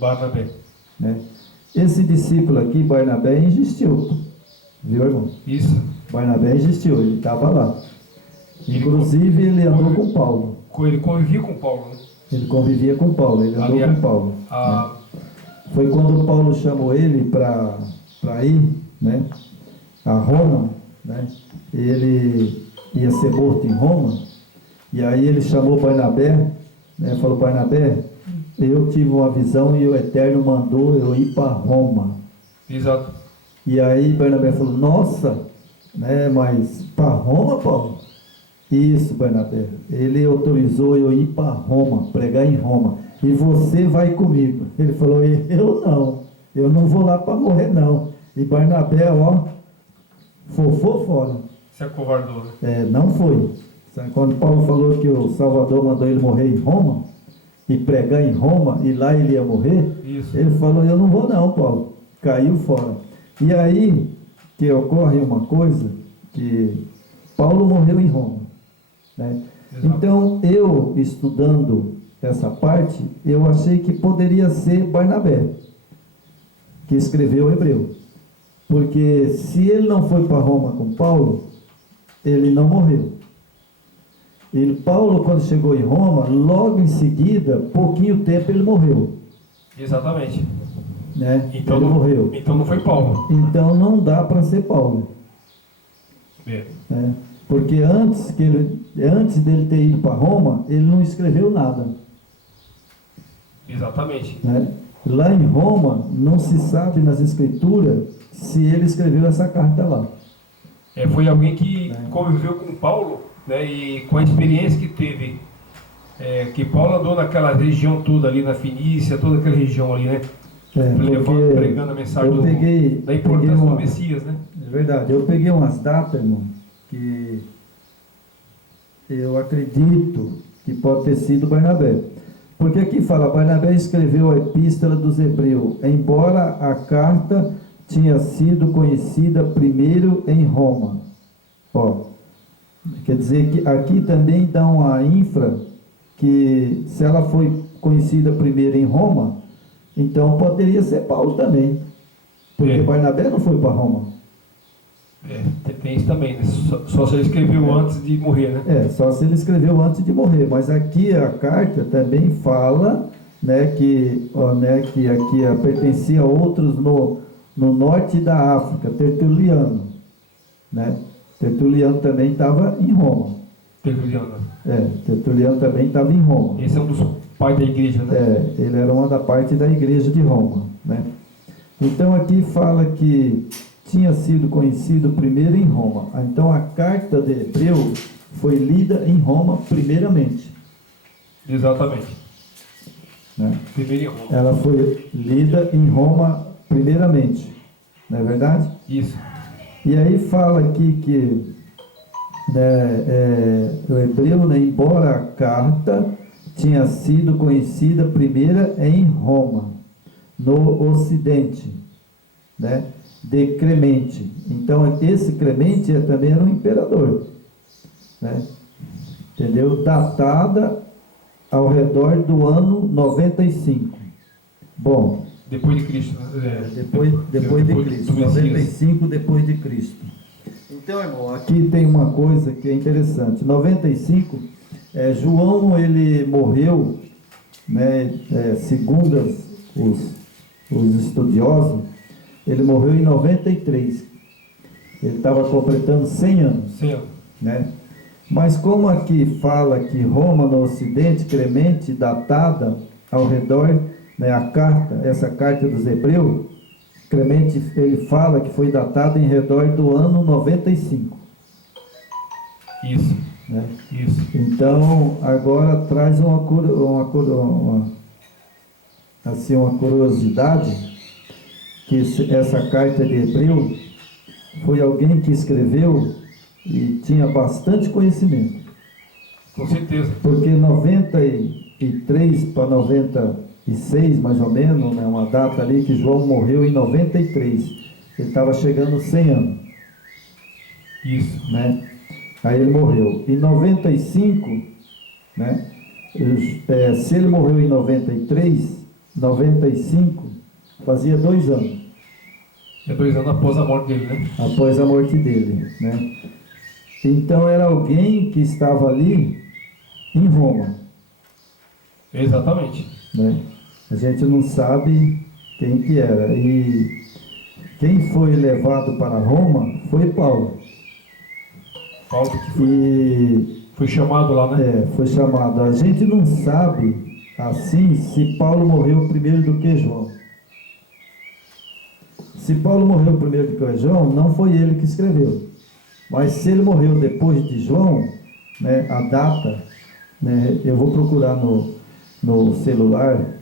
Barnabé. Né? Esse discípulo aqui, Barnabé, existiu, viu, irmão? Isso. Barnabé existiu, ele estava lá. Inclusive, ele andou com Paulo. Ele convivia com Paulo, né? Ele convivia com Paulo, ele andou com Paulo. Né? Foi quando Paulo chamou ele para ir, né, a Roma, né? Ele ia ser morto em Roma, e aí ele chamou Barnabé, né, falou: Barnabé, eu tive uma visão e o Eterno mandou eu ir para Roma. Exato. E aí Barnabé falou: nossa, né, mas para Roma, Paulo? Isso, Barnabé, ele autorizou eu ir para Roma, pregar em Roma, e você vai comigo. Ele falou: eu não vou lá para morrer não. E Barnabé, ó, fofou fora. Se acovardou, né? Não foi. Quando Paulo falou que o Salvador mandou ele morrer em Roma, e pregar em Roma, e lá ele ia morrer, Isso. Ele falou: eu não vou não, Paulo. Caiu fora. E aí que ocorre uma coisa, que Paulo morreu em Roma, né? Então, eu estudando essa parte, eu achei que poderia ser Barnabé, que escreveu o Hebreu. Porque se ele não foi para Roma com Paulo, ele não morreu. Paulo, quando chegou em Roma, logo em seguida, pouquinho tempo, ele morreu. Exatamente. Né? Então ele morreu. Então não foi Paulo. Então não dá para ser Paulo. Né? Porque antes dele ter ido para Roma, ele não escreveu nada. Exatamente. Né? Lá em Roma, não se sabe nas escrituras se ele escreveu essa carta lá. Foi alguém que conviveu com Paulo, né, e com a experiência que teve, que Paulo andou naquela região toda ali, na Fenícia, toda aquela região ali, né? Levando, pregando a mensagem da importância do Messias, né? É verdade. Eu peguei umas datas, irmão, que eu acredito que pode ter sido Barnabé. Porque aqui fala: Barnabé escreveu a Epístola dos Hebreus, embora a carta tinha sido conhecida primeiro em Roma. Ó, quer dizer que aqui também dá uma infra que se ela foi conhecida primeiro em Roma, então poderia ser Paulo também. Porque Barnabé não foi para Roma. Tem isso também, né? Só se ele escreveu antes de morrer, né? Só se ele escreveu antes de morrer. Mas aqui a carta também fala, né, que aqui pertencia a outros no norte da África, Tertuliano. Né? Tertuliano também estava em Roma. Tertuliano também estava em Roma. Esse é um dos pais da igreja, né? Ele era uma da parte da igreja de Roma, né? Então aqui fala que tinha sido conhecido primeiro em Roma. Então a carta de Hebreu foi lida em Roma primeiramente. Exatamente. Né? Primeiro em Roma. Ela foi lida em Roma primeiramente. Não é verdade? Isso. E aí fala aqui que o Hebreu, né, embora a carta tinha sido conhecida primeiro em Roma, no Ocidente, né, de Clemente. Então esse Clemente também era um imperador, né? Entendeu? Datada ao redor do ano 95. Bom, depois de Cristo. Depois de Cristo. 95 depois de Cristo. Então, irmão, aqui tem uma coisa que é interessante. 95, João, ele morreu, né, segundo os estudiosos, ele morreu em 93. Ele estava completando 100 anos. 100 anos. Né? Mas como aqui fala que Roma no Ocidente, Clemente, datada ao redor, né, essa carta dos Hebreus, Clemente, ele fala que foi datada em redor do ano 95. Isso. Né? Isso. Então, agora traz uma curiosidade, que essa carta de Hebreu foi alguém que escreveu e tinha bastante conhecimento. Com certeza. Porque 93 para 96, mais ou menos, né, uma data ali que João morreu em 93. Ele estava chegando aos 100 anos. Isso. Né? Aí ele morreu. Em 95, né, se ele morreu em 93, 95, fazia 2 anos. É 2 anos após a morte dele, né? Após a morte dele, né? Então era alguém que estava ali em Roma, Exatamente. né? A gente não sabe quem que era. E quem foi levado para Roma foi Paulo. Paulo que E foi chamado lá, né? foi chamado. A gente não sabe assim se Paulo morreu primeiro do que João. Se Paulo morreu primeiro do que João, não foi ele que escreveu. Mas se ele morreu depois de João, né, a data, né, eu vou procurar no celular,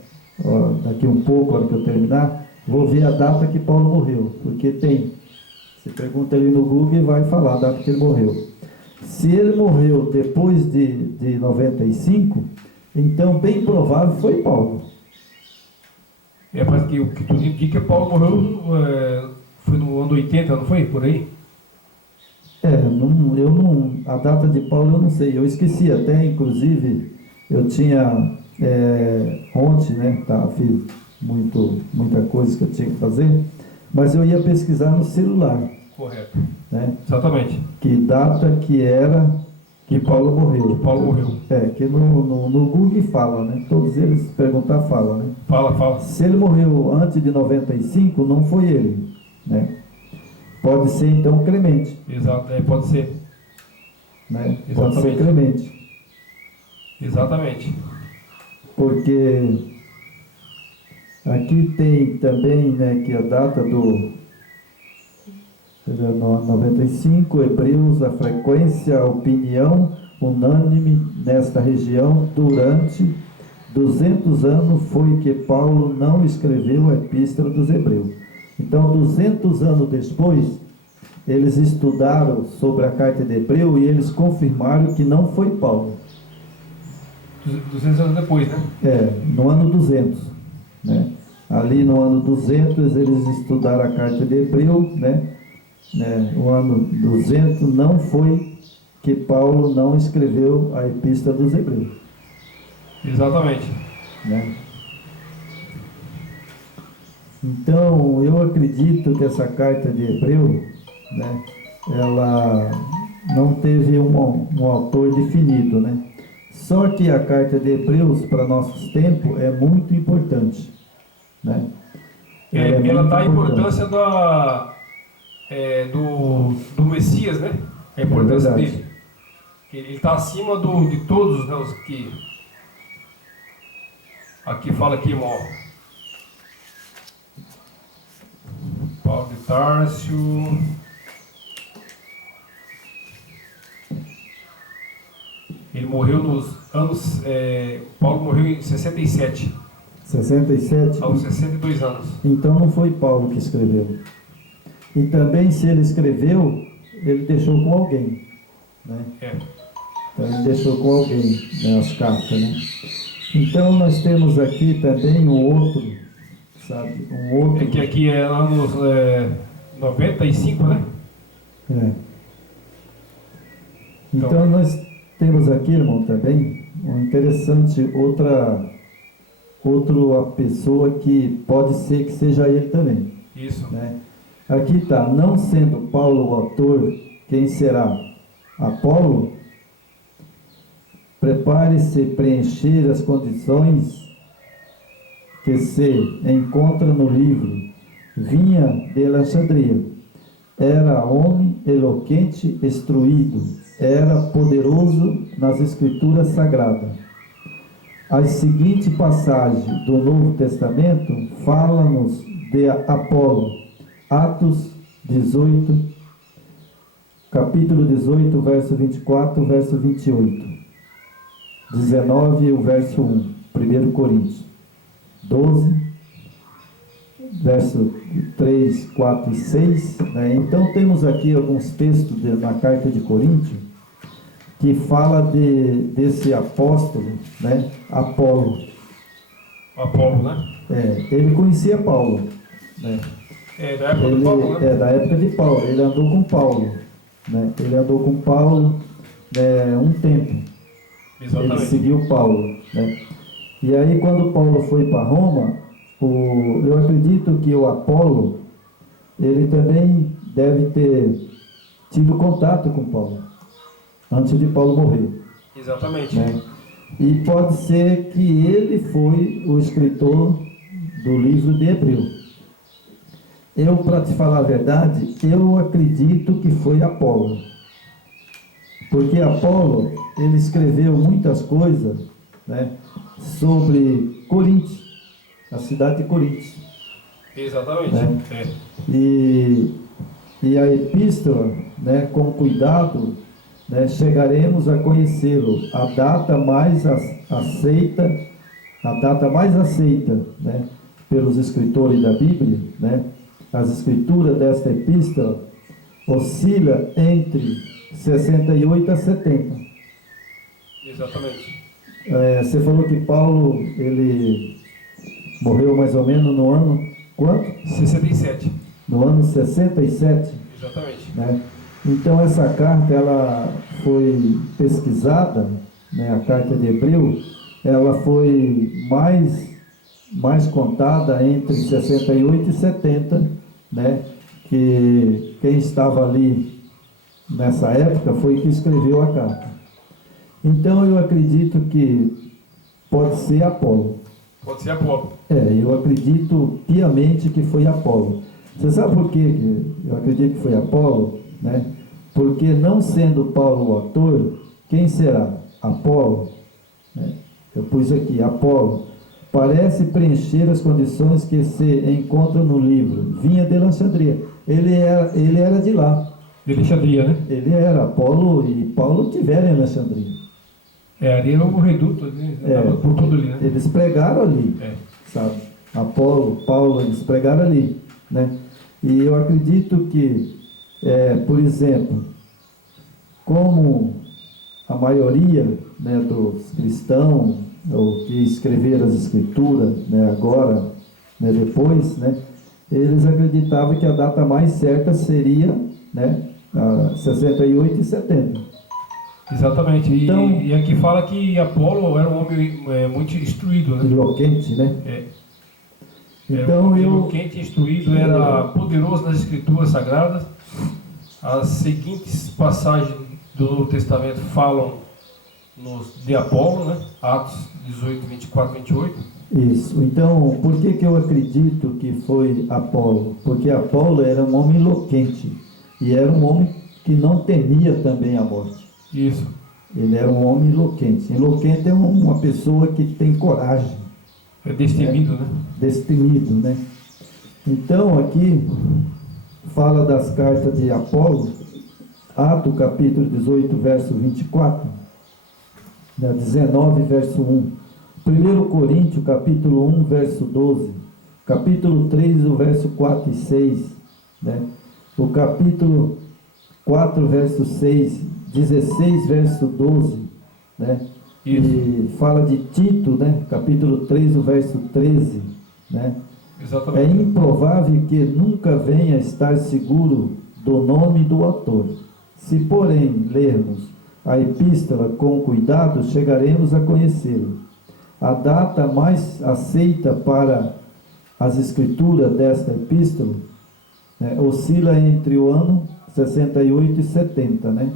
ó, daqui um pouco, a hora que eu terminar, vou ver a data que Paulo morreu, porque tem. Você pergunta ali no Google e vai falar a data que ele morreu. Se ele morreu depois de 95, então bem provável foi Paulo. Mas que o que tudo indica que Paulo morreu foi no ano 80, não foi? Por aí? A data de Paulo eu não sei, eu esqueci até, inclusive, eu tinha ontem, né, fiz muita coisa que eu tinha que fazer, mas eu ia pesquisar no celular. Correto. Né, Exatamente. que data que era que Paulo morreu. Que Paulo morreu. Que no Google fala, né, todos eles perguntar fala, né. Fala. Se ele morreu antes de 95, não foi ele, né. Pode ser então Clemente. Exato, pode ser. Né? Exatamente. Pode ser Clemente. Exatamente. Porque aqui tem também, né, que a data do 95, Hebreus, a frequência, a opinião unânime nesta região durante 200 anos foi que Paulo não escreveu a Epístola dos Hebreus. Então, 200 anos depois, eles estudaram sobre a carta de Hebreu e eles confirmaram que não foi Paulo. 200 anos depois, né? No ano 200. Né? Ali no ano 200, eles estudaram a carta de Hebreu, né? O ano 200 não foi que Paulo não escreveu a Epístola dos Hebreus. Exatamente. Né? Então, eu acredito que essa carta de Hebreu, né, ela não teve um autor definido, né? Só que a carta de Hebreus, para nossos tempos, é muito importante, né? Ela dá a importância do Messias, né? A importância dele. Ele está acima de todos, né, os que... Aqui fala aqui, irmão. Paulo de Tárcio. Ele morreu nos anos... Paulo morreu em 67. 67? Aos 62 anos. Então não foi Paulo que escreveu. E também, se ele escreveu, ele deixou com alguém. Né? Então ele deixou com alguém, né, as cartas, né? Então nós temos aqui também um outro, sabe? Que aqui é anos 95, né? Então nós temos aqui, irmão, também um interessante outra pessoa que pode ser que seja ele também. Isso. Né? Aqui está, não sendo Paulo o autor, quem será? Apolo? Prepare-se preencher as condições que se encontra no livro. Vinha de Alexandria. Era homem eloquente, instruído. Era poderoso nas escrituras sagradas. As seguintes passagens do Novo Testamento falam-nos de Apolo. Atos 18, capítulo 18, verso 24, verso 28. 19, o verso 1, 1 Coríntios 12, verso 3, 4 e 6, né? Então temos aqui alguns textos na carta de Coríntios que fala desse apóstolo, né? Apolo, né? Ele conhecia Paulo, né? Da época de Paulo, né? Da época de Paulo, ele andou com Paulo, né? Ele andou com Paulo um tempo. Exatamente. Ele seguiu Paulo, né? E aí quando Paulo foi para Roma, eu acredito que o Apolo, ele também deve ter tido contato com Paulo, antes de Paulo morrer. Exatamente. Né? E pode ser que ele foi o escritor do livro de Hebreu. Eu, para te falar a verdade, eu acredito que foi Apolo. Porque Apolo, ele escreveu muitas coisas, né, sobre Corinto, a cidade de Corinto. Exatamente. Né? E a epístola, né, com cuidado, né, chegaremos a conhecê-lo. A data mais aceita, né, pelos escritores da Bíblia, né, as escrituras desta epístola oscila entre 68 a 70. Exatamente. Você falou que Paulo, ele morreu mais ou menos no ano quanto? 67. No ano 67. Exatamente. Né? Então essa carta, ela foi pesquisada, né, a carta de Hebreu, ela foi mais contada entre 68 e 70, né, que quem estava ali nessa época foi que escreveu a carta. Então eu acredito que pode ser Apolo. Pode ser Apolo. Eu acredito piamente que foi Apolo. Você sabe por que eu acredito que foi Apolo? Né? Porque não sendo Paulo o autor, quem será? Apolo. Né? Eu pus aqui, Apolo. Parece preencher as condições que se encontram no livro. Vinha de Alexandria. Ele era de lá. De Alexandria, né? Ele era. Apolo e Paulo tiveram em Alexandria. Ali era o reduto, né? Por tudo ali, né? Eles pregaram ali, sabe? Apolo, Paulo, eles pregaram ali, né? E eu acredito que, por exemplo, como a maioria, né, dos cristãos, ou que escreveram as escrituras, né, agora, né, depois, né, eles acreditavam que a data mais certa seria, né, 68 e 70. Exatamente. Então, e aqui fala que Apolo era um homem muito instruído, né? Eloquente, né? Então, eloquente, instruído, era poderoso nas escrituras sagradas. As seguintes passagens do Novo Testamento falam de Apolo, né? Atos 18, 24, 28. Isso. Então, por que eu acredito que foi Apolo? Porque Apolo era um homem eloquente e era um homem que não temia também a morte. Isso. Ele era um homem eloquente. Eloquente é uma pessoa que tem coragem. É destemido, né? Destemido, né? Então, aqui fala das cartas de Apolo, Atos capítulo 18, verso 24, 19, verso 1. 1 Coríntios, capítulo 1, verso 12. Capítulo 3, o verso 4 e 6. Né? O capítulo 4, verso 6. 16, verso 12, né? E fala de Tito, né? Capítulo 3, o verso 13, né? Exatamente. É improvável que nunca venha a estar seguro do nome do autor. Se, porém, lermos a epístola com cuidado, chegaremos a conhecê-lo. A data mais aceita para as escrituras desta epístola, né, oscila entre o ano 68 e 70, né?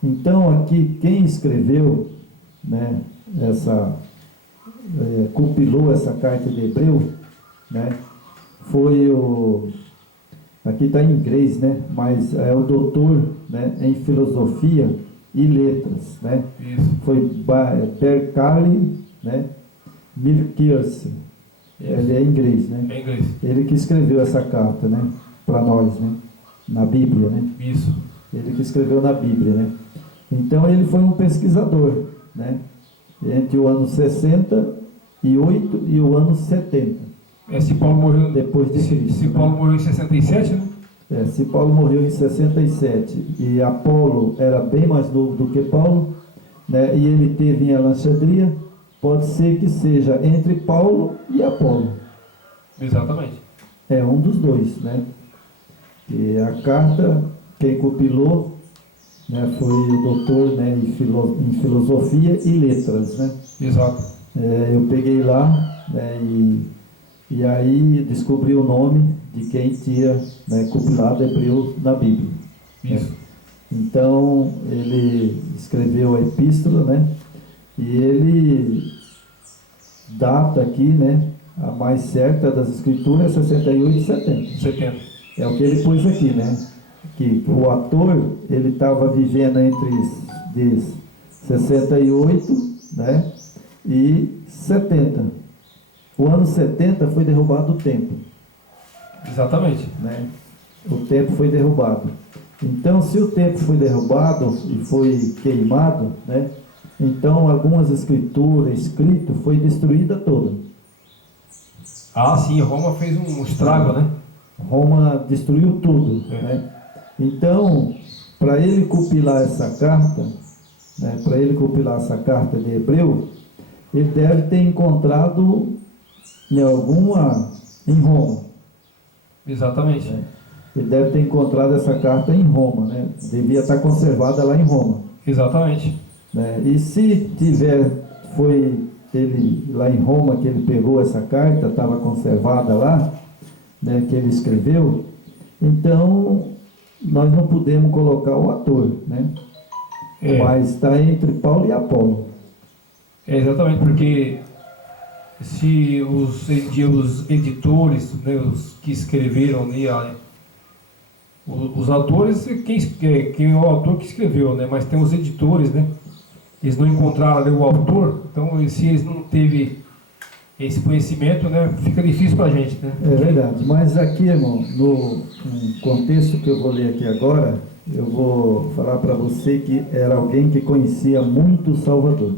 Então, aqui, quem escreveu, né, compilou essa carta de Hebreu, né, foi aqui está em inglês, né, mas é o doutor, né, em filosofia e letras, né, foi Berkali, né, Milkirse, ele é inglês, né, ele que escreveu essa carta, né, para nós, né, na Bíblia, né, ele que escreveu na Bíblia, né. Então ele foi um pesquisador, né? Entre o ano 68 e o ano 70. Se Paulo morreu depois de Cristo. Se Paulo morreu em 67, né? Se Paulo morreu em 67 e Apolo era bem mais novo do que Paulo, né? E ele teve em Alexandria, pode ser que seja entre Paulo e Apolo. Exatamente. É um dos dois, né? E a carta, quem compilou, né, foi o doutor, né, em filosofia e letras, né? Exato. Eu peguei lá, né, E aí descobriu o nome de quem tinha, né, compilado hebreu na Bíblia. Isso. Então, ele escreveu a epístola, né? E ele data aqui, né? A mais certa das escrituras é 68 e 70. 70. É o que ele pôs aqui, né? Que o ator, ele estava vivendo entre de 68, né? E 70. O ano 70 foi derrubado o templo. Exatamente. Né? O templo foi derrubado. Então, se o templo foi derrubado e foi queimado, né? Então algumas escrituras, escrito, foi destruída toda. Ah, sim, Roma fez um estrago, né? Roma destruiu tudo, né? Então, para ele compilar essa carta, né? Para ele compilar essa carta de Hebreu, ele deve ter encontrado em alguma em Roma. Exatamente. Né? Ele deve ter encontrado essa carta em Roma, né? Devia estar conservada lá em Roma. Exatamente. Né? E se foi ele lá em Roma que ele pegou essa carta, estava conservada lá, né, que ele escreveu, então nós não podemos colocar o ator, né? Mas está entre Paulo e Apolo. Exatamente, porque se os editores, né, os que escreveram ali, os autores, quem é o autor que escreveu, né? Mas tem os editores, né? Eles não encontraram ali o autor, então se eles não teve esse conhecimento, né? Fica difícil para a gente, né? É verdade, mas aqui, irmão, no contexto que eu vou ler aqui agora, eu vou falar para você que era alguém que conhecia muito o Salvador.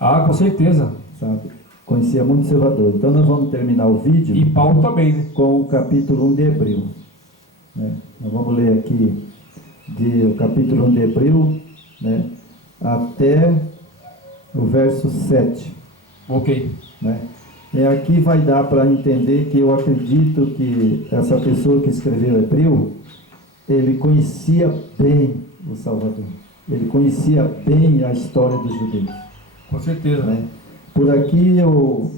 Ah, com certeza. Sabe? Conhecia muito o Salvador. Então nós vamos terminar o vídeo. E Paulo também, né? Com o capítulo 1 de Hebreu. Né? Nós vamos ler aqui o capítulo 1 de Hebreu, né? Até o verso 7. Ok. Né? E aqui vai dar para entender que eu acredito que essa pessoa que escreveu Hebreu, ele conhecia bem o Salvador. Ele conhecia bem a história dos judeus. Com certeza. Né? Por aqui eu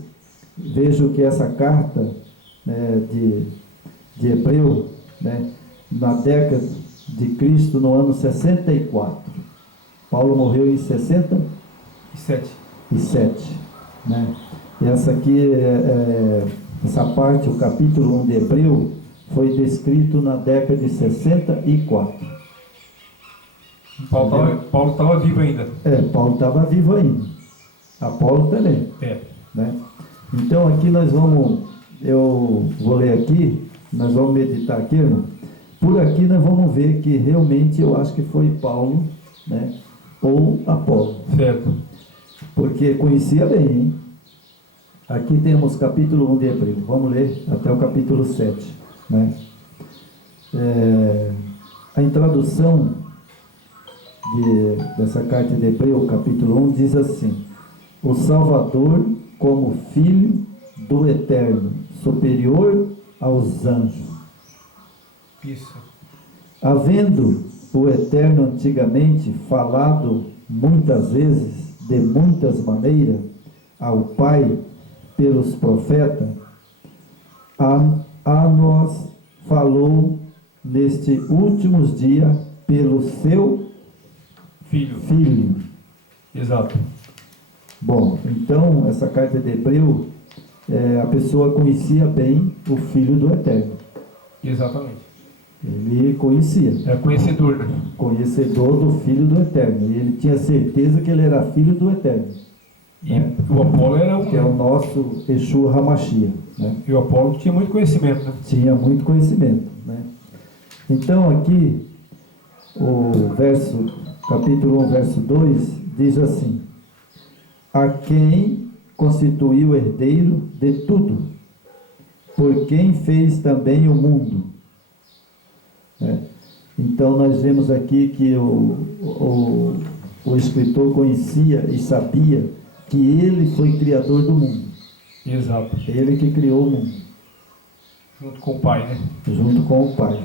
vejo que essa carta, né, de Hebreu, né, na década de Cristo, no ano 64. Paulo morreu em 67. Né? E essa aqui, essa parte, o capítulo 1 de Hebreu, foi descrito na década de 64. Paulo estava vivo ainda. Paulo estava vivo ainda. Apolo também. Né? Então aqui eu vou ler aqui, nós vamos meditar aqui, irmão. Por aqui nós vamos ver que realmente eu acho que foi Paulo, né? Ou Apolo. Certo. Porque conhecia bem, hein? Aqui temos capítulo 1 de Hebreu. Vamos ler até o capítulo 7. Né? A introdução dessa carta de Hebreu, capítulo 1, diz assim: o Salvador como Filho do Eterno, superior aos anjos. Isso. Havendo o Eterno antigamente falado muitas vezes, de muitas maneiras, ao Pai pelos profetas, a nós falou neste últimos dias pelo seu Filho. Exato. Bom, então essa carta de Hebreu, a pessoa conhecia bem o Filho do Eterno. Exatamente. Ele conhecia. É conhecedor, né? Conhecedor do Filho do Eterno. E ele tinha certeza que ele era filho do Eterno. E o Apolo era que é o nosso Yeshua HaMashiach. Né? E o Apolo tinha muito conhecimento, né? Tinha muito conhecimento. Né? Então aqui, capítulo 1, verso 2, diz assim: a quem constituiu herdeiro de tudo, por quem fez também o mundo. Então nós vemos aqui que o escritor conhecia e sabia que ele foi criador do mundo. Exato. Ele que criou o mundo. Junto com o Pai, né? Junto com o Pai.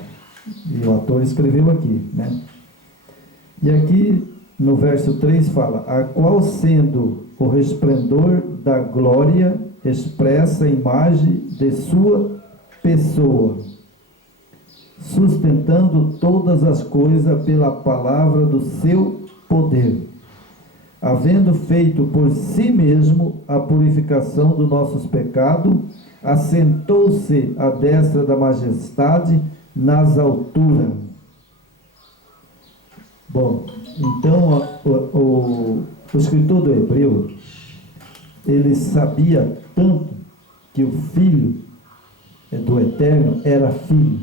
E o autor escreveu aqui, né? E aqui no verso 3 fala: a qual sendo o resplendor da glória expressa a imagem de sua pessoa, sustentando todas as coisas pela palavra do seu poder, havendo feito por si mesmo a purificação dos nossos pecados, assentou-se à destra da majestade nas alturas. Bom, então o escritor do Hebreu, ele sabia tanto que o Filho do Eterno era Filho,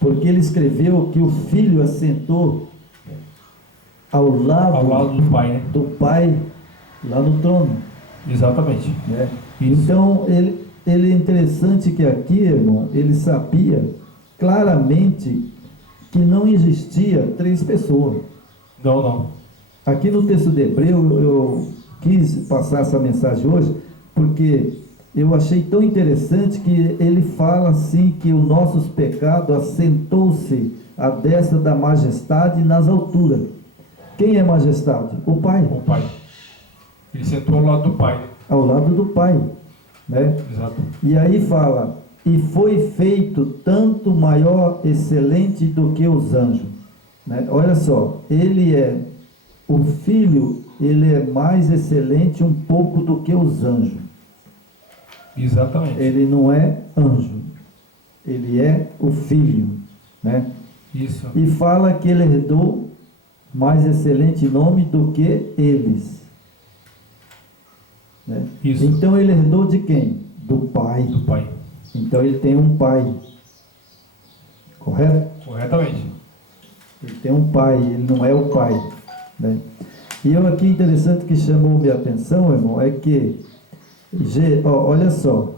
porque ele escreveu que o Filho assentou ao lado do Pai, né? do Pai, lá no trono. Exatamente. Né? Então, ele é interessante que aqui, irmão, ele sabia claramente que não existia três pessoas. Não. Aqui no texto de Hebreu, eu quis passar essa mensagem hoje, porque eu achei tão interessante que ele fala assim, que os nossos pecados assentou-se à destra da majestade nas alturas. Quem é majestade? O Pai. O Pai. Ele sentou ao lado do Pai. Né? Ao lado do Pai. Né? Exato. E aí fala, e foi feito tanto maior, excelente do que os anjos. Né? Olha só, ele é, o Filho, ele é mais excelente um pouco do que os anjos. Exatamente. Ele não é anjo, ele é o Filho. Né? Isso. E fala que ele herdou mais excelente nome do que eles. Né? Isso. Então ele herdou de quem? Do Pai. Do Pai. Então ele tem um Pai. Correto? Corretamente. Ele tem um Pai, ele não é o Pai. Né? E eu aqui, interessante que chamou minha atenção, irmão, é que, olha só,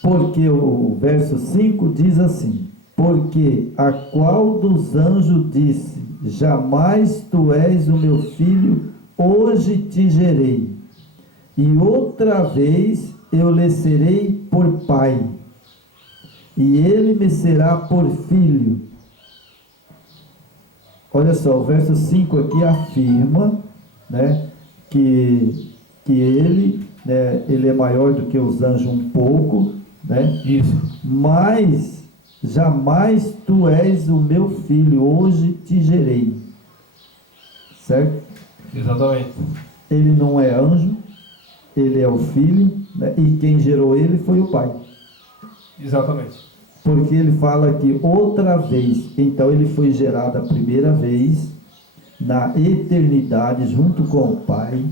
porque o verso 5 diz assim, porque a qual dos anjos disse, jamais tu és o meu filho, hoje te gerei, e outra vez eu lhe serei por pai, e ele me será por filho. Olha só, o verso 5 aqui afirma, né, que ele, né, ele é maior do que os anjos um pouco, né? Isso. Mas jamais tu és o meu filho, hoje te gerei. Certo? Exatamente. Ele não é anjo, ele é o filho, né? E quem gerou ele foi o Pai. Exatamente. Porque ele fala que outra vez, então ele foi gerado a primeira vez, na eternidade, junto com o Pai,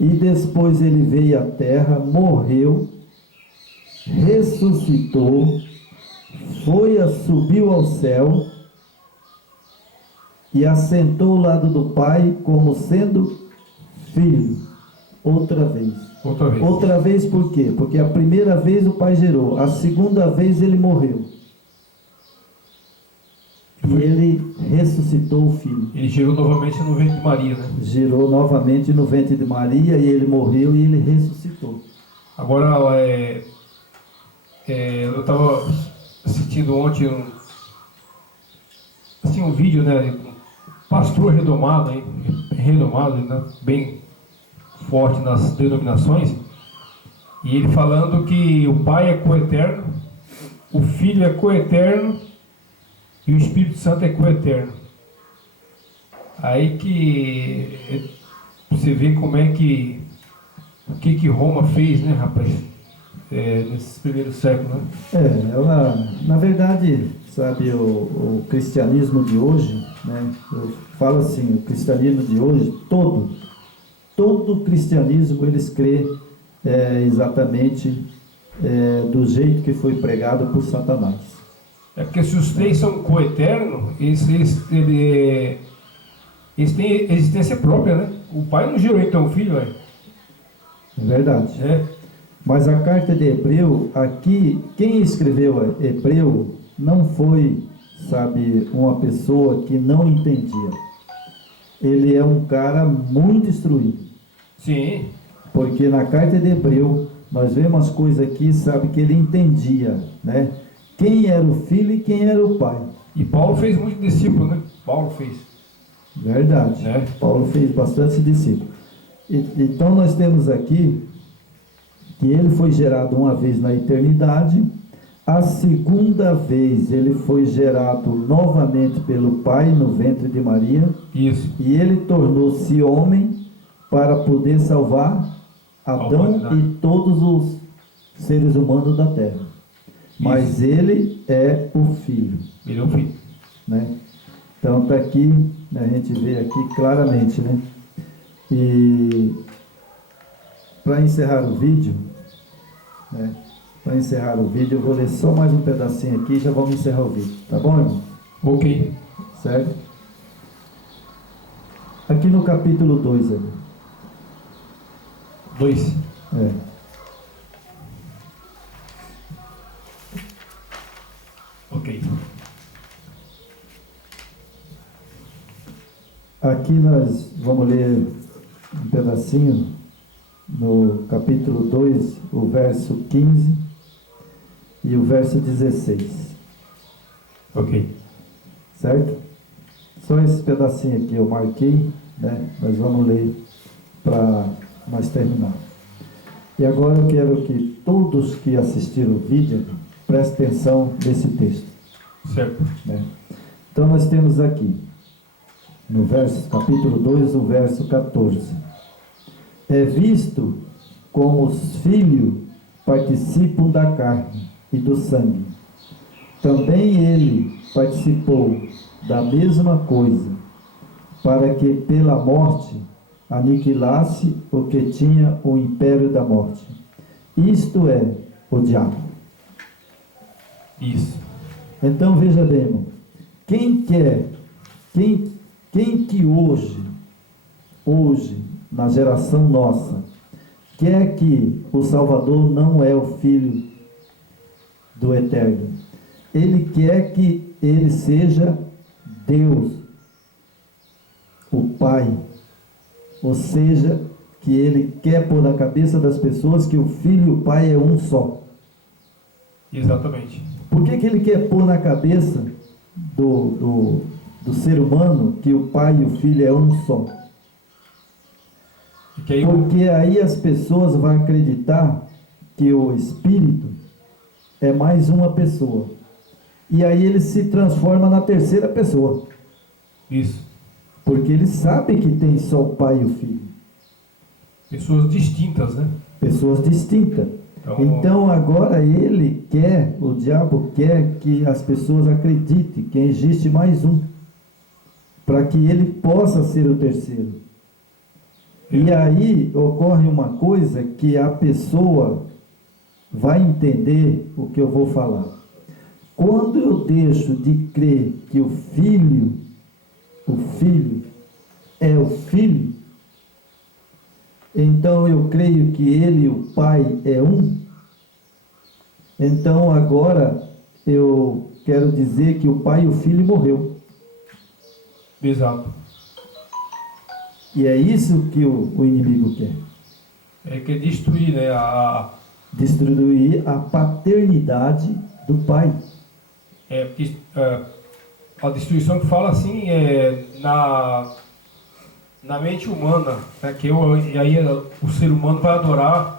e depois ele veio à terra, morreu, ressuscitou, subiu ao céu, e assentou ao lado do Pai, como sendo filho, outra vez. Outra vez por quê? Porque a primeira vez o Pai gerou, a segunda vez ele morreu. E ele ressuscitou o Filho. Ele gerou novamente no ventre de Maria, né? Gerou novamente no ventre de Maria, e ele morreu e ele ressuscitou. Agora, eu estava assistindo ontem um vídeo, né? Pastor renomado, né, bem forte nas denominações, e ele falando que o Pai é coeterno, o Filho é coeterno e o Espírito Santo é coeterno. Aí que você vê como é que o que Roma fez, né, rapaz, nesses primeiros séculos, né? Ela, na verdade, sabe, o cristianismo de hoje, né, eu falo assim, o cristianismo de hoje, todo cristianismo, eles crê exatamente do jeito que foi pregado por Satanás. É porque se os três são coeternos, eles têm existência própria, né? O Pai não gerou então o Filho, É verdade. Mas a carta de Hebreu, aqui, quem escreveu Hebreu não foi, sabe, uma pessoa que não entendia. Ele é um cara muito instruído. Sim. Porque na carta de Hebreu, nós vemos as coisas aqui, sabe, que ele entendia, né? Quem era o filho e quem era o pai. E Paulo fez muito discípulo, né? Paulo fez. Verdade. Paulo fez bastante discípulos. Então nós temos aqui que ele foi gerado uma vez na eternidade, a segunda vez ele foi gerado novamente pelo Pai no ventre de Maria. Isso. E ele tornou-se homem para poder salvar Adão e todos os seres humanos da terra. Isso. Mas ele é o Filho. Ele é o Filho. Né? Então está aqui, né, a gente vê aqui claramente, né? E para encerrar o vídeo, né? Para encerrar o vídeo, eu vou ler só mais um pedacinho aqui e já vamos encerrar o vídeo. Tá bom, irmão? Ok. Certo? Aqui no capítulo 2, irmão. 2. É. Ok. Aqui nós vamos ler um pedacinho no capítulo 2, o verso 15 e o verso 16. Ok. Certo? Só esse pedacinho aqui eu marquei, né? Nós vamos ler para nós terminar. E agora eu quero que todos que assistiram o vídeo prestem atenção nesse texto. Certo. Né? Então nós temos aqui, no capítulo 2, o verso 14. É visto como os filhos participam da carne e do sangue. Também ele participou da mesma coisa, para que pela morte aniquilasse o que tinha o império da morte. Isto é, o diabo. Isso. Então veja bem, irmão, quem que hoje, na geração nossa, quer que o Salvador não é o Filho do Eterno? Ele quer que ele seja Deus, o Pai. Ou seja, que ele quer pôr na cabeça das pessoas que o Filho e o Pai é um só. Exatamente. Por que ele quer pôr na cabeça do ser humano que o Pai e o Filho é um só? Porque aí as pessoas vão acreditar que o Espírito é mais uma pessoa. E aí ele se transforma na terceira pessoa. Isso. Porque ele sabe que tem só o Pai e o Filho. Pessoas distintas, né? Pessoas distintas. Então agora o diabo quer que as pessoas acreditem que existe mais um, para que ele possa ser o terceiro. E aí ocorre uma coisa que a pessoa vai entender o que eu vou falar. Quando eu deixo de crer que o Filho é o Filho, então eu creio que ele e o Pai é um. Então agora eu quero dizer que o Pai e o Filho morreu. Exato. E é isso que o inimigo quer. É que destruir, né? Destruir a paternidade do Pai. Porque a destruição que fala assim na mente humana, né? E aí o ser humano vai adorar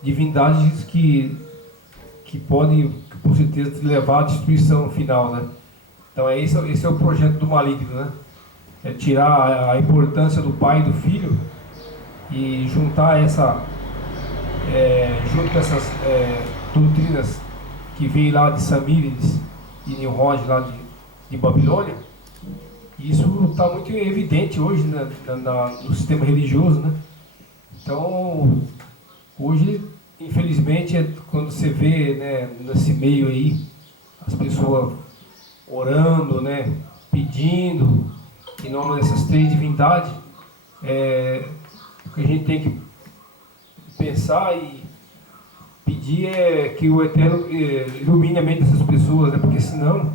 divindades que podem, com certeza, levar à destruição final, né? Então esse é o projeto do maligno, né? É tirar a importância do Pai e do Filho e juntar junto com essas doutrinas que veio lá de Samírides e Nimrod lá de Babilônia. Isso está muito evidente hoje, né, no sistema religioso, né? Então hoje, infelizmente, quando você vê, né, nesse meio aí as pessoas orando, né, pedindo em nome dessas três divindades, o que a gente tem que pensar e pedir é que o Eterno ilumine a mente dessas pessoas, né? Porque senão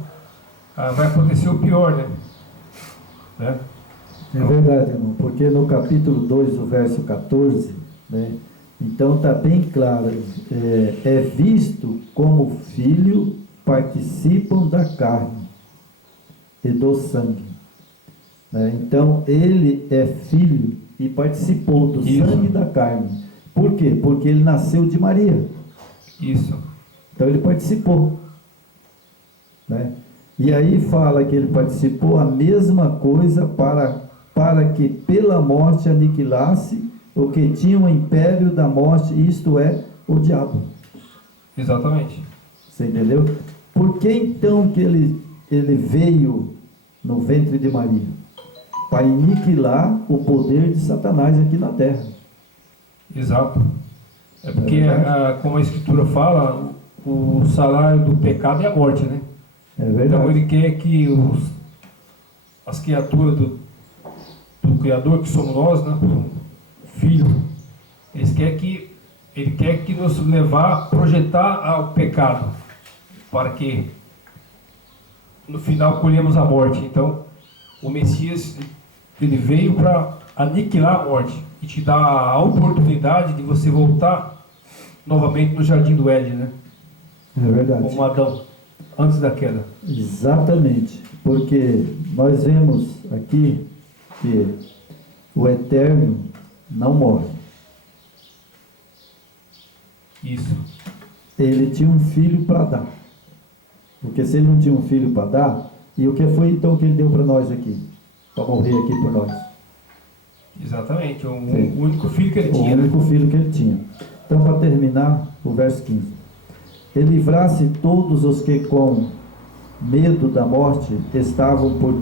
vai acontecer o pior, né? É verdade, irmão, porque no capítulo 2, o verso 14, né? Então está bem claro, é visto como filho participam da carne e do sangue. Então ele é filho e participou do sangue e da carne, Por quê? Porque ele nasceu de Maria. Isso. Então ele participou, né? E aí fala que ele participou a mesma coisa para que pela morte aniquilasse o que tinha o império da morte, isto é, o diabo. Exatamente. Você entendeu? Por que então que ele veio no ventre de Maria? Para aniquilar o poder de Satanás aqui na terra. Exato. É porque, como a Escritura fala, o salário do pecado é a morte, né? É verdade. Então ele quer que as criaturas do Criador, que somos nós, né? Filho, ele quer que nos levar a projetar ao pecado, para que no final colhemos a morte. Então, o Messias, ele veio para aniquilar a morte e te dar a oportunidade de você voltar novamente no jardim do Éden, né? É verdade. Como Adão, antes da queda. Exatamente, porque nós vemos aqui que o Eterno não morre. Isso. Ele tinha um filho para dar. Porque se ele não tinha um filho para dar, e o que foi então que ele deu para nós aqui? Para morrer aqui por nós. Exatamente, o único filho que ele tinha. O único filho que ele tinha. Então, para terminar, o verso 15. E livrasse todos os que com medo da morte estavam por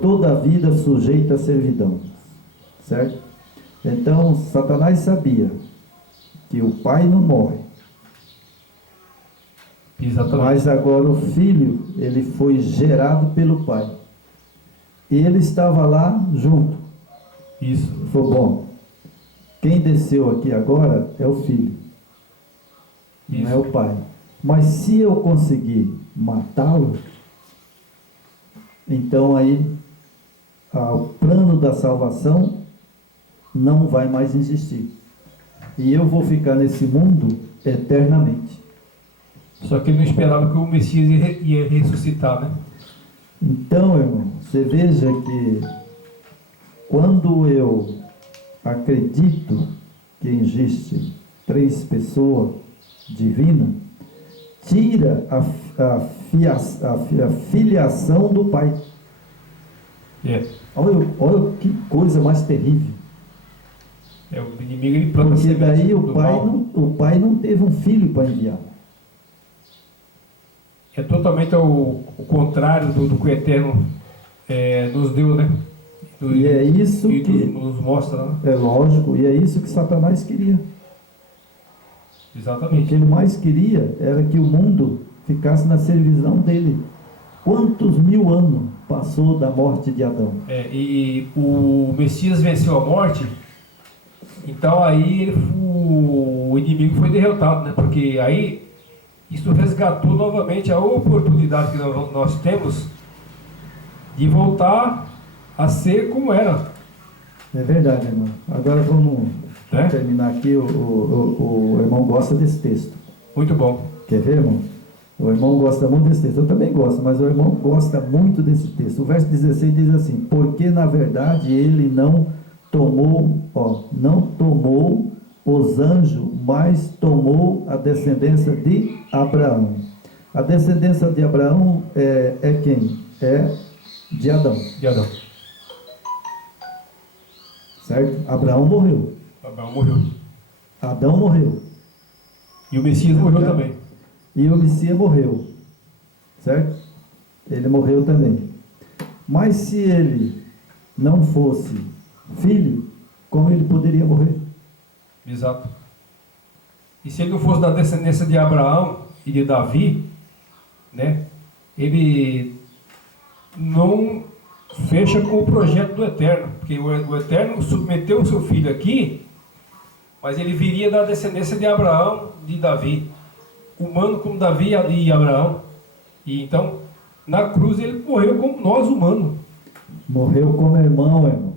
toda a vida sujeitos à servidão. Certo? Então, Satanás sabia que o pai não morre. Exatamente. Mas agora o filho, ele foi gerado pelo pai. E ele estava lá junto. Isso. Foi bom. Quem desceu aqui agora é o filho. Isso. Não é o pai. Mas se eu conseguir matá-lo, então aí o plano da salvação não vai mais existir. E eu vou ficar nesse mundo eternamente. Só que ele não esperava que o Messias ia ressuscitar, né? Então, irmão, você veja que quando eu acredito que existe 3 pessoas divinas, tira a filiação do Pai. É. Olha que coisa mais terrível. O inimigo, ele planta. Porque daí o pai não teve um filho para enviar. É totalmente o contrário do que o Eterno nos deu, né? E é isso que nos mostra, né? é lógico, e é isso que Satanás queria. Exatamente. O que ele mais queria era que o mundo ficasse na servidão dele. Quantos 1000 anos passou da morte de Adão? E o Messias venceu a morte, então aí o inimigo foi derrotado, né? Porque aí isso resgatou novamente a oportunidade que nós temos de voltar a ser como era. É verdade, irmão. Agora vamos terminar aqui. O irmão gosta desse texto. Muito bom. Quer ver, irmão? O irmão gosta muito desse texto. Eu também gosto, mas o irmão gosta muito desse texto. O verso 16 diz assim: porque na verdade ele não tomou os anjos, mas tomou a descendência de Abraão. A descendência de Abraão é quem? É de Adão. De Adão. Certo? Abraão morreu. Abraão morreu. Adão morreu. E o Messias morreu também. E o Messias morreu. Certo? Ele morreu também. Mas se ele não fosse filho, como ele poderia morrer? Exato. E se ele não fosse da descendência de Abraão e de Davi, né? Ele não fecha com o projeto do Eterno, porque o Eterno submeteu o seu filho aqui, mas ele viria da descendência de Abraão, de Davi, humano como Davi e Abraão. E então, na cruz ele morreu como nós humanos. Morreu como irmão.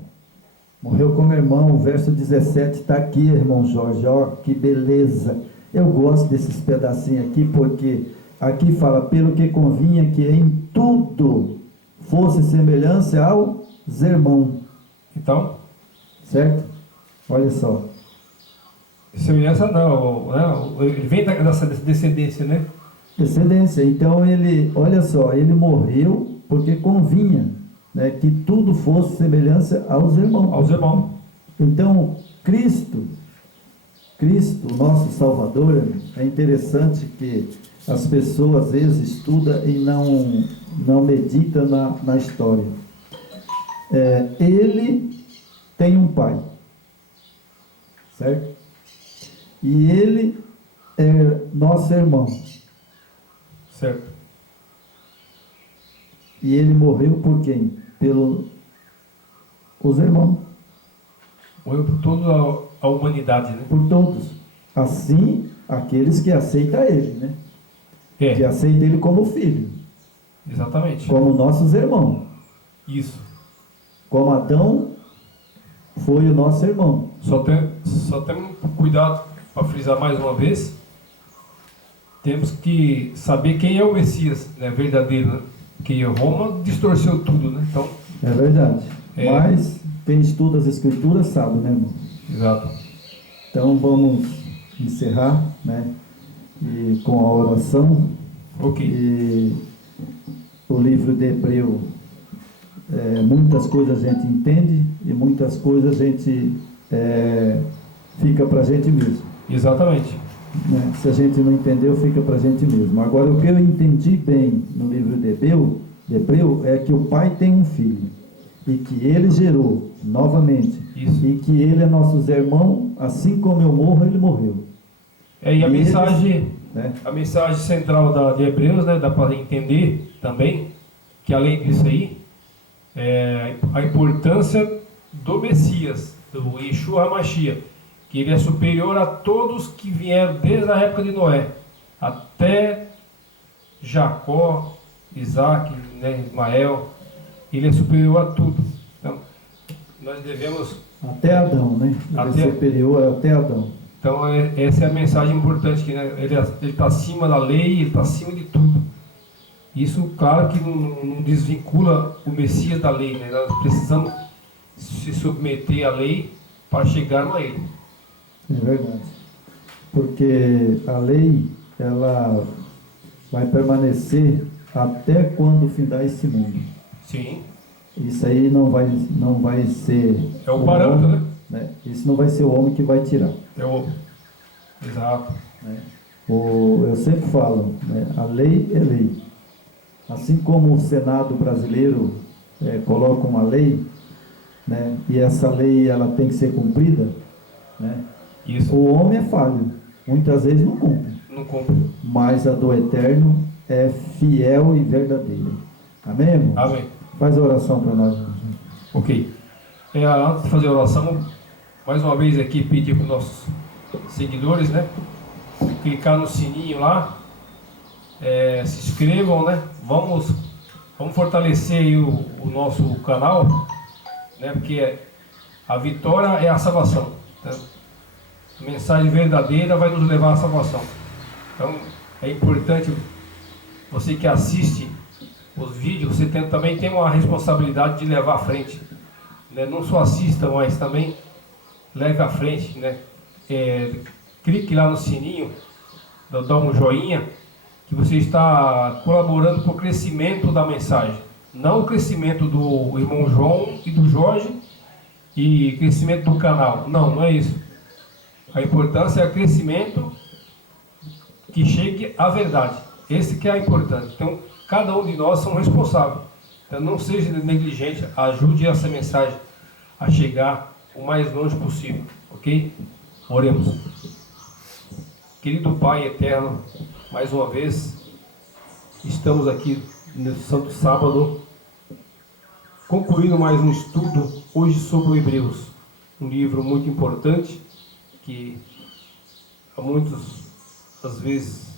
Morreu como irmão. O verso 17 está aqui, irmão Jorge. Ó, que beleza. Eu gosto desses pedacinhos aqui, porque aqui fala: pelo que convinha que em tudo fosse semelhança aos irmãos. Então, certo? Olha só. Semelhança não, né? Ele vem dessa descendência, né? Descendência. Então ele, olha só, ele morreu porque convinha, né, que tudo fosse semelhança aos irmãos. Aos irmãos. Então, Cristo, nosso Salvador, é interessante que as pessoas às vezes estudam e não meditam na história. Ele tem um pai, certo? E ele é nosso irmão. Certo. E ele morreu por quem? Os irmãos. Morreu por toda a humanidade, né? Por todos. Assim, aqueles que aceitam ele, né? Que aceitam ele como filho. Exatamente. Como nossos irmãos. Isso. Como Adão foi o nosso irmão. Só temos cuidado para frisar mais uma vez. Temos que saber quem é o Messias, né, verdadeiro, né? Porque Roma distorceu tudo, né? Então, é verdade. Mas quem estuda as Escrituras sabe, né, irmão? Exato. Então vamos encerrar, né? E com a oração. Ok. E o livro de Hebreu, muitas coisas a gente entende e muitas coisas a gente fica para a gente mesmo. Exatamente. Né? Se a gente não entendeu, fica para a gente mesmo. Agora, o que eu entendi bem no livro de Hebreu é que o pai tem um filho e que ele gerou novamente. Isso. E que ele é nossos irmãos, assim como eu morro, ele morreu. E a mensagem, eles, né? A mensagem central de Hebreus, né, dá para entender também que além disso aí, a importância do Messias, do Yeshua HaMashiach, que ele é superior a todos que vieram desde a época de Noé, até Jacó, Isaac, né, Ismael, ele é superior a tudo. Então, nós devemos... Até Adão, né? Ele é superior até Adão. Então, essa é a mensagem importante, que, né, ele está acima da lei, ele está acima de tudo. Isso, claro que não desvincula o Messias da lei, né? Nós precisamos se submeter à lei para chegarmos a ele. É verdade. Porque a lei, ela vai permanecer até quando findar esse mundo. Sim. Isso aí não vai ser... É o parâmetro, homem, né? Isso não vai ser o homem que vai tirar. Exato. Né? Eu sempre falo, né? A lei é lei. Assim como o Senado brasileiro coloca uma lei, né? E essa lei ela tem que ser cumprida, né? Isso. O homem é falho, muitas vezes não cumpre. Não cumpre. Mas a do Eterno é fiel e verdadeira. Amém, irmão? Amém. Faz a oração para nós. Ok. Antes de fazer a oração, mais uma vez aqui pedir para os nossos seguidores, né? Clicar no sininho lá, se inscrevam, né? Vamos fortalecer aí o nosso canal, né? Porque a vitória é a salvação. Tá? A mensagem verdadeira vai nos levar à salvação. Então é importante, você que assiste os vídeos, você também tem uma responsabilidade de levar à frente, né? Não só assista, mas também leve à frente, né? Clique lá no sininho, dá um joinha, que você está colaborando para o crescimento da mensagem, não o crescimento do irmão João e do Jorge e crescimento do canal. Não é isso. A importância é o crescimento que chegue à verdade. Esse que é importante. Então, cada um de nós somos responsáveis. Então, não seja negligente, ajude essa mensagem a chegar o mais longe possível, ok? Oremos. Querido Pai eterno, mais uma vez, estamos aqui nesse santo sábado, concluindo mais um estudo, hoje sobre o Hebreus, um livro muito importante, que há muitos, às vezes,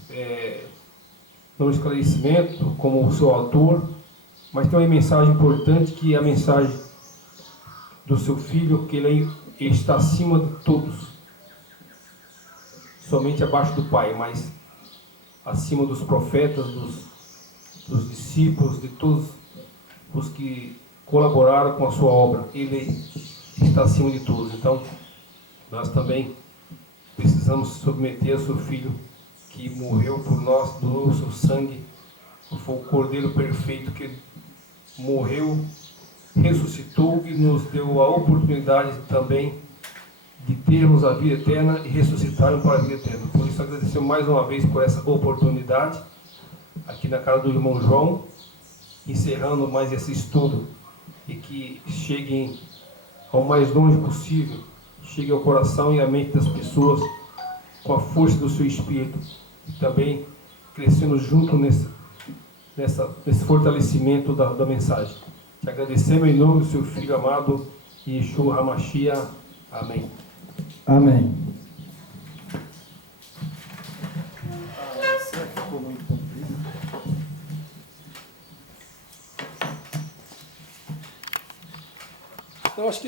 dão esclarecimento, como o seu autor, mas tem uma mensagem importante, que é a mensagem do seu Filho, que ele está acima de todos, somente abaixo do Pai, mas acima dos profetas, dos discípulos, de todos os que colaboraram com a sua obra. Ele está acima de todos. Então, nós também precisamos submeter ao seu Filho, que morreu por nós, doou o seu sangue, foi o Cordeiro perfeito que morreu, ressuscitou e nos deu a oportunidade também de termos a vida eterna e ressuscitarmos para a vida eterna. Por isso, agradecemos mais uma vez por essa oportunidade, aqui na casa do irmão João, encerrando mais esse estudo, e que cheguem ao mais longe possível, chegue ao coração e à mente das pessoas com a força do seu Espírito, e também crescendo junto nesse fortalecimento da mensagem. Te agradecemos em nome do seu Filho amado, Yeshua HaMashiach. Amém. Amém. Ficou muito comprido. Eu acho que